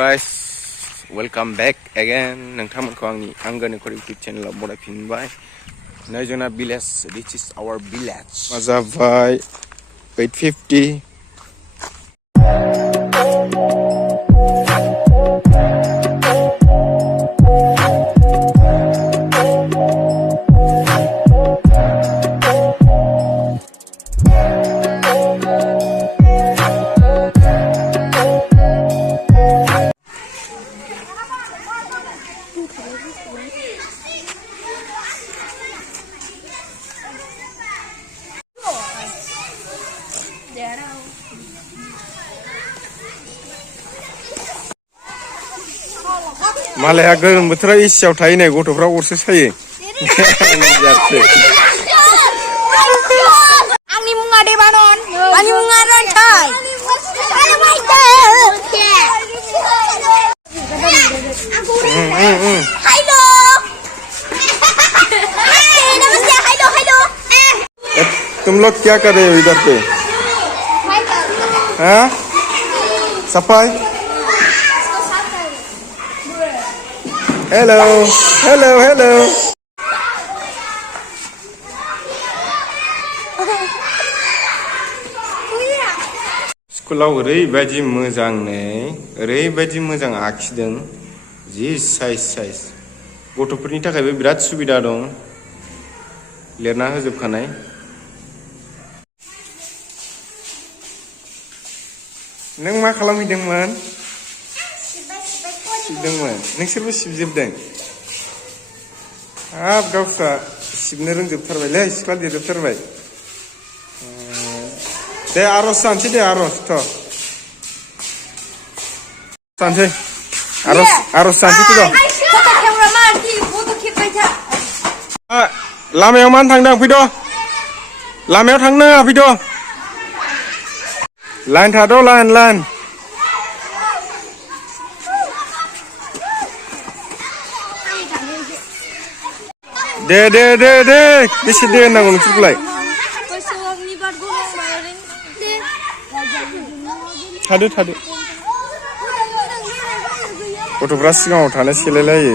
guys, welcome back again. नोंथांमोनखौ आंनि आंगोनि YouTube चेनेलाव बरायफिनबाय. नै जोंना village, this is our village. मा जाबाय 850. मालाया गोलोम बोथोराव एसियाव थाहैनाय गथ'फ्रा अरसो सायो आंनि मुङा देबानन आंनि मुङा रन्थाय हेलो नमस्ते हेलो हेलो तुम लोग क्या कर रहे हो इधर पे हाँ सफाई हेलो हेलो हेलो स्कुलाव ओरैबायदि मोजां आखिदों जि साइज गथ'फोरनि थाखायबो बिराद सुबिदा दं लिरना होजोबखानाय नों मा खालामहैदोंमोन नोंसोरबो सिबजोबदों हाब गावस्रा सिबनो रोंजोबथारबायलै सिख्ला देरजोबथारबाय दे आर'ज जानोसै दे आर'ज थ' जानोसै आर'ज जानोसै थ' लामायाव मानो थांदों फैद' लामायाव थांनो नाङा फैद' लाइन थाद' लाइन दे बेसे दे होननांगौ नोंसोरखौलाय थादो गथ'फ्रा सिगाङाव थानो सेलायलायो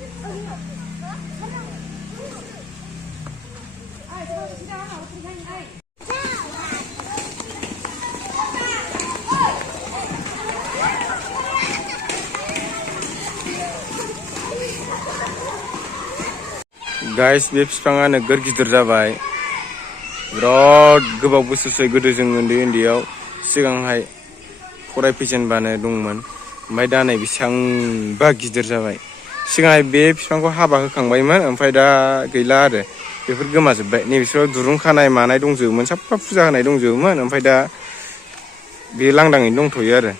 गाइस बे बिफाङा नोगोर गिदिर जाबाय बिराद गोबाव बोसोरसै गोदो जों उन्दैयाव सिगांहाय फरायफैजेनबानो दंमोन ओमफ्राय दा नै बेसेबांबा गिदिर जाबाय सिगांहाय बे बिफांखौ हाबा होखांबायमोन ओमफ्राय दा गैला आरो बेफोर गोमाजोब्बाय नैबिसोराव दुरुं खानाय मानाय दंजोबोमोन साफा फुजा होनाय दंजोबोमोन ओमफ्राय दा बे लांदाङैनो दंथ'यो आरो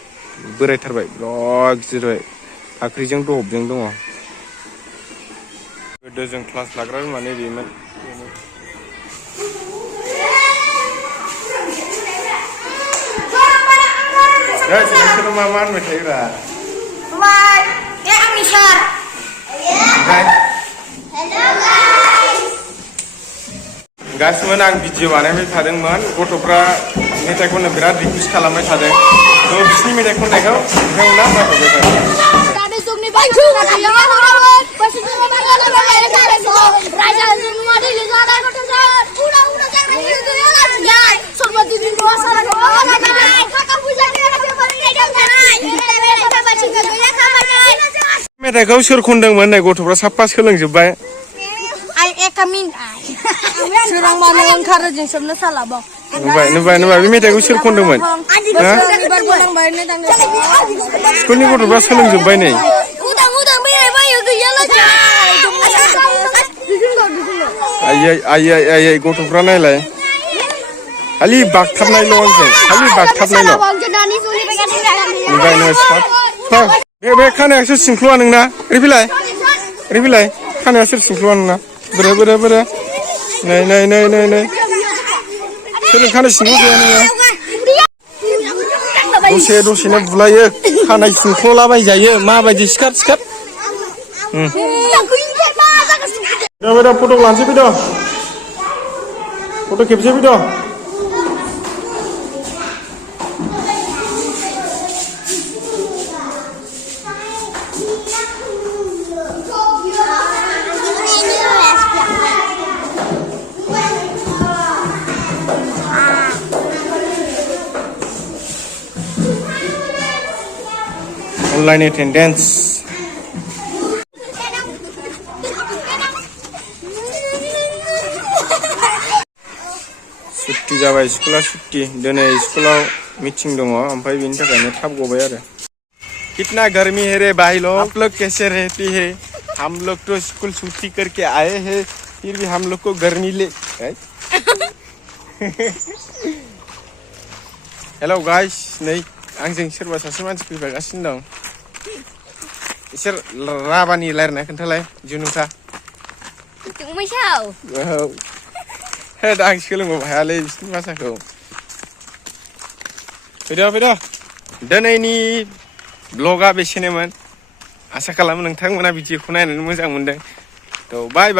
बोरायथारबाय बिराद गिदिरबाय फाख्रिजों दहबजों दङ गोदो जों क्लास लाग्रा रुमानो बेमोन नोंसोरो मा होनबाय थायोब्रा आंनि सार गासिमोन आं भिडिअ बानायबाय थादोंमोन गथ'फ्रा मेथाइ खननो बिराद रिकुवेस्ट खालामबाय थादों थ' बिसिनि मेथाइ खननायखौ नोंथांमोना नायहरबाय मेथाइखौ सोर खनदोंमोन नै गथ'फ्रा साफा सोलोंजोब्बाय सोरांबानो ओंखारो जों सोबनो सालाबाव नुबाय बे मेथाइखौ सोर खनदोंमोन स्कुलनि गथ'फ्रा सोलोंजोब्बाय नै आयै गथ'फ्रा नायलाय खालि बागथाबनायल' आंजों खालि बागथाबनायल' नुबाय बे खानाया सोर सिंख्ल'आ नोंना ओरै फैलाय खानाया सोर सिंख्ल'आ नोंना बोरो नै सोर खानाय सिंख्ल' गैया नोङो दसेनो बुलायो खानाय सिंख्ल'लाबायजायो माबायदि सिखार फट' लानोसै फट' खेबसै online attendance छुट्टी जाबाय स्कुला छुट्टी दिनै स्कुलाव मिटिं दङ ओमफ्राय बेनि थाखायनो थाब गबाय आरो कितना गर्मी है रे भाई लोग आप लोग कैसे रहती है हम लोग तो स्कूल छुट्टी करके आए हैं फिर भी हम लोग को गर्मी ले हेलो गाइस नै आंजों सोरबा सासे मानसि फैफागासिनो दं इसोर राबानि रायलायनाय खोन्थालाय जुनुखा आं सोलोंबो हायालै बिसिनि भाषाखौ फैद' दिनैनि ब्लगा बेसेनोमोन आसा खालामो नोंथांमोना भिडिअखौ नायनानै मोजां मोनदों थ' बाय